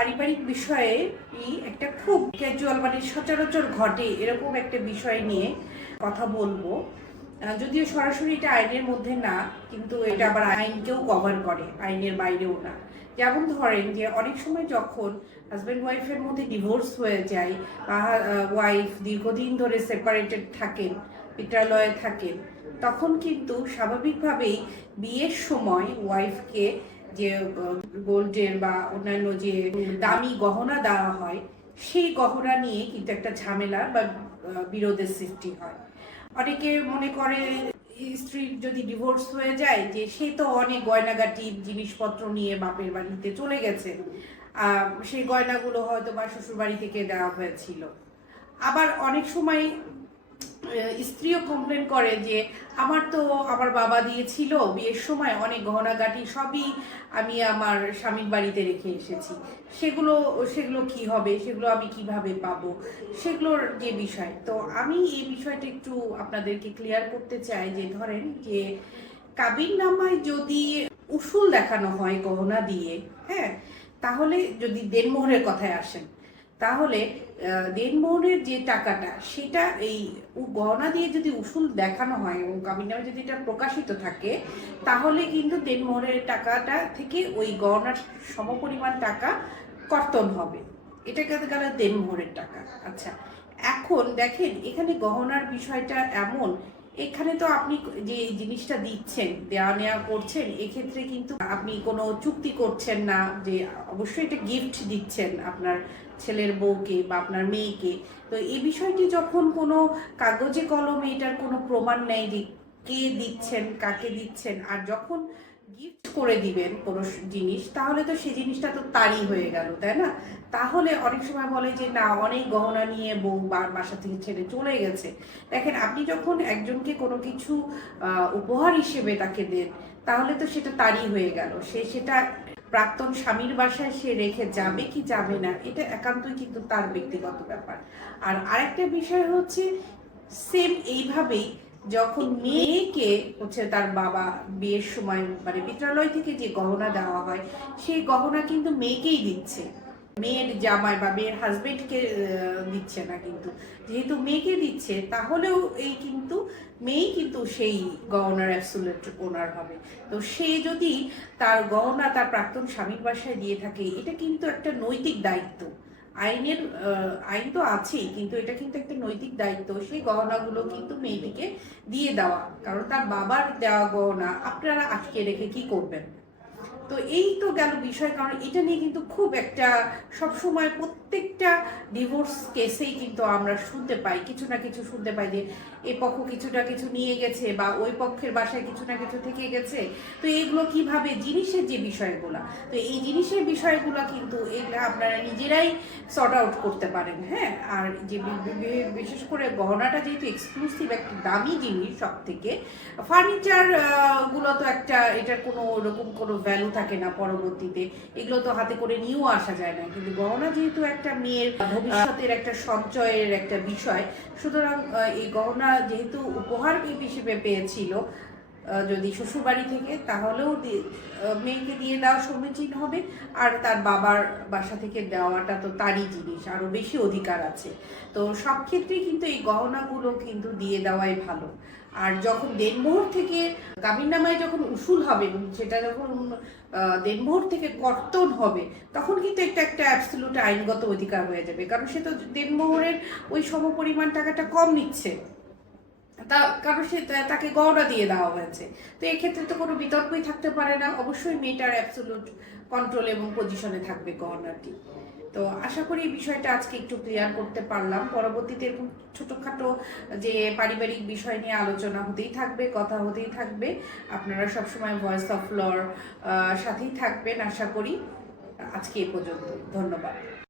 পারিবারিক বিষয়ে একটা খুব ক্যাজুয়াল মানে সচরাচর ঘটে এরকম একটা বিষয় নিয়ে কথা বলবো। যদিও সরাসরি এটা আইনের মধ্যে না, কিন্তু এটা আবার আইনকেও কভার করে, আইনের বাইরেও না। যেমন ধরেন যে অনেক সময় যখন হাজব্যান্ড ওয়াইফের মধ্যে ডিভোর্স হয়ে যায় বা ওয়াইফ দীর্ঘদিন ধরে সেপারেটেড থাকেন, পিত্রালয়ে থাকেন, তখন কিন্তু স্বাভাবিকভাবেই বিয়ের সময় ওয়াইফকে যে গোল্ডের বা অন্যান্য যে দামি গহনা দেওয়া হয়, সেই গহনা নিয়ে কিন্তু একটা ঝামেলা বা বিরোধের সৃষ্টি হয়। অনেকে মনে করে স্ত্রীর যদি ডিভোর্স হয়ে যায় যে সে তো অনেক গয়নাগাটি জিনিসপত্র নিয়ে বাপের বাড়িতে চলে গেছে, সেই গয়নাগুলো হয়তো বা শ্বশুর বাড়ি থেকে দেওয়া হয়েছিল। আবার অনেক সময় স্ত্রীও কমপ্লেন করে যে আমার বাবা দিয়েছিল বিয়ের সময় অনেক গহনাগাটি, সবই আমি আমার স্বামীর বাড়িতে রেখে এসেছি, সেগুলো সেগুলো কি হবে, সেগুলো আমি কিভাবে পাবো, সেগুলোর যে বিষয়। তো আমি এই বিষয়টা একটু আপনাদেরকে ক্লিয়ার করতে চাই যে ধরেন যে কাবিননামায় যদি উসুল দেখানো হয় গহনা দিয়ে, হ্যাঁ, তাহলে যদি দেনমোহরের কথায় আসেন, তাহলে দেনমোহরের যে টাকাটা সেটা এই গহনা দিয়ে যদি উসুল দেখানো হয় এবং কাবিননামে যদি এটা প্রকাশিত থাকে, তাহলে কিন্তু দেনমোহরের টাকাটা থেকে ওই গহনার সমপরিমাণ টাকা কর্তন হবে। এটা গেল দেনমোহরের টাকা। আচ্ছা, এখন দেখেন এখানে গহনার বিষয়টা এমন, এখানে তো আপনি যে জিনিসটা দিচ্ছেন, দেওয়া নেওয়া করছেন, এক্ষেত্রে কিন্তু আপনি কোনো চুক্তি করছেন না যে অবশ্যই এটা গিফট দিচ্ছেন আপনার ছেলের বউকে বা আপনার মেয়েকে। তো এই বিষয়টি যখন কোনো কাগজে কলমে এটার কোনো প্রমাণ নেই যে কে দিচ্ছেন, কাকে দিচ্ছেন, আর যখন গিফট করে দিবেন কোনো জিনিস, তাহলে তো সেই জিনিসটা তো তারই হয়ে গেল, তাই না? তাহলে অনেক সময় বলে যে না, অনেক গহনা নিয়ে বউ বাসা থেকে ছেড়ে চলে গেছে। দেখেন, আপনি যখন একজনকে কোনো কিছু উপহার হিসেবে তাকে দেন, তাহলে তো সেটা তারই হয়ে গেল। সেটা প্রাক্তন স্বামীর বাসায় সে রেখে যাবে কি যাবে না, এটা একান্তই কিন্তু তার ব্যক্তিগত ব্যাপার। আর আরেকটা বিষয় হচ্ছে, সেম এইভাবেই যখন মেয়েকে হচ্ছে তার বাবা বিয়ের সময় মানে পিত্রালয় থেকে যে গহনা দেওয়া হয়, সেই গহনা কিন্তু মেয়েকেই দিচ্ছে, মেয়ের জামাই বা মেয়ের হাজবেন্ডকে দিচ্ছে না। কিন্তু যেহেতু মেয়েকে দিচ্ছে, তাহলেও এই কিন্তু মেয়েই কিন্তু সেই গহনার অ্যাবসোলিউট ওনার হবে। তো সে যদি তার গহনা তার প্রাক্তন স্বামীর বাসায় দিয়ে থাকে, এটা কিন্তু একটা নৈতিক দায়িত্ব। আইনের আইন তো আছেই, কিন্তু এটা কিন্তু একটা নৈতিক দায়িত্ব সেই গহনাগুলো কিন্তু মেয়েটিকে দিয়ে দেওয়া। কারণ তার বাবার দেওয়া গহনা আপনারা আটকে রেখে কি করবেন? তো এই তো গেল বিষয়। কারণ এটা নিয়ে কিন্তু খুব একটা সবসময় প্রত্যেকটা ডিভোর্স কেসেই কিন্তু আমরা শুনতে পাই, কিছু না কিছু শুনতে পাই যে এ পক্ষ কিছুটা কিছু নিয়ে গেছে বা ওই পক্ষের বাসায় কিছু না কিছু থেকে গেছে। তো এইগুলো কিভাবে জিনিসের যে বিষয়গুলো, তো এই জিনিসের বিষয়গুলো কিন্তু এগুলো আপনারা নিজেরাই সর্ট আউট করতে পারেন। হ্যাঁ, আর যে বিশেষ করে গহনাটা যেহেতু এক্সক্লুসিভ একটা দামি জিনিস, সব থেকে ফার্নিচার গুলো তো একটা এটার কোনো ওরকম কোনো ভ্যালু থাকে না পরবর্তীতে, এগুলো তো হাতে করে নিয়েও আসা যায় না। কিন্তু গহনা যেহেতু একটা মেয়ের ভবিষ্যতের একটা সঞ্চয়ের একটা বিষয়, সুতরাং এই গহনা যেহেতু উপহার হিসেবে পেয়েছিল যদি শ্বশুরবাড়ি থেকে, তাহলেও মেয়েকে দিয়ে দেওয়া সমীচীন হবে। আর তার বাবার বাসা থেকে দেওয়াটা তো তারই জিনিস, আরো বেশি অধিকার আছে। তো সব ক্ষেত্রেই কিন্তু এই গহনাগুলো কিন্তু দিয়ে দেওয়াই ভালো। আর যখন দেনমোহর থেকে কাবিননামায় যখন উসুল হবে, সেটা যখন দেনমোহর থেকে কর্তন হবে, তখন কিন্তু এটা একটা অ্যাবসলিউট আইনগত অধিকার হয়ে যাবে। কারণ সে তো দেনমোহরের ওই সমপরিমাণ টাকাটা কম নিচ্ছে, কারণ তাকে গহনা দিয়ে দেওয়া হয়েছে। তো এক্ষেত্রে তো কোনো বিতর্কই থাকতে পারে না, অবশ্যই মেয়েটার অ্যাবসলিউট কন্ট্রোল এবং পজিশনে থাকবে গহনাটি। তো আশা করি এই বিষয়টা আজকে একটু ক্লিয়ার করতে পারলাম। পরবর্তীতে এরকম ছোটোখাটো যে পারিবারিক বিষয় নিয়ে আলোচনা হতেই থাকবে, কথা হতেই থাকবে। আপনারা সবসময় ভয়েস অফ লর সাথেই থাকবেন আশা করি। আজকে এ পর্যন্ত, ধন্যবাদ।